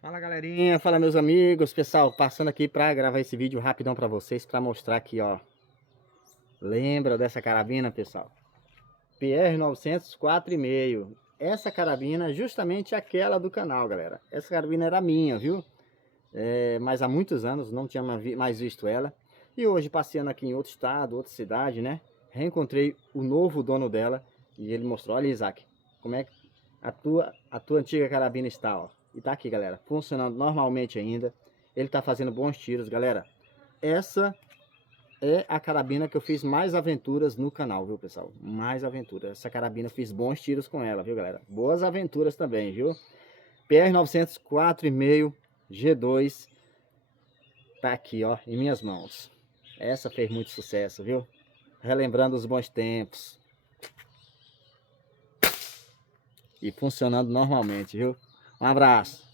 Fala galerinha, fala meus amigos, pessoal, passando aqui para gravar esse vídeo rapidão para vocês, para mostrar aqui, ó. Lembra dessa carabina, pessoal? PR900 4,5. Essa carabina é justamente aquela do canal, galera. Essa carabina era minha, viu? Mas há muitos anos não tinha mais visto ela. E hoje, passeando aqui em outro estado, outra cidade, né? Reencontrei o novo dono dela e ele mostrou, olha, Isaac, como é que a tua antiga carabina está, ó. E tá aqui, galera, funcionando normalmente ainda. Ele tá fazendo bons tiros, galera. Essa é a carabina que eu fiz mais aventuras no canal, viu, pessoal? Mais aventuras. Essa carabina eu fiz bons tiros com ela, viu, galera? Boas aventuras também, viu? PR900 4,5 G2 tá aqui, ó, em minhas mãos. Essa fez muito sucesso, viu? Relembrando os bons tempos. E funcionando normalmente, viu? Um abraço.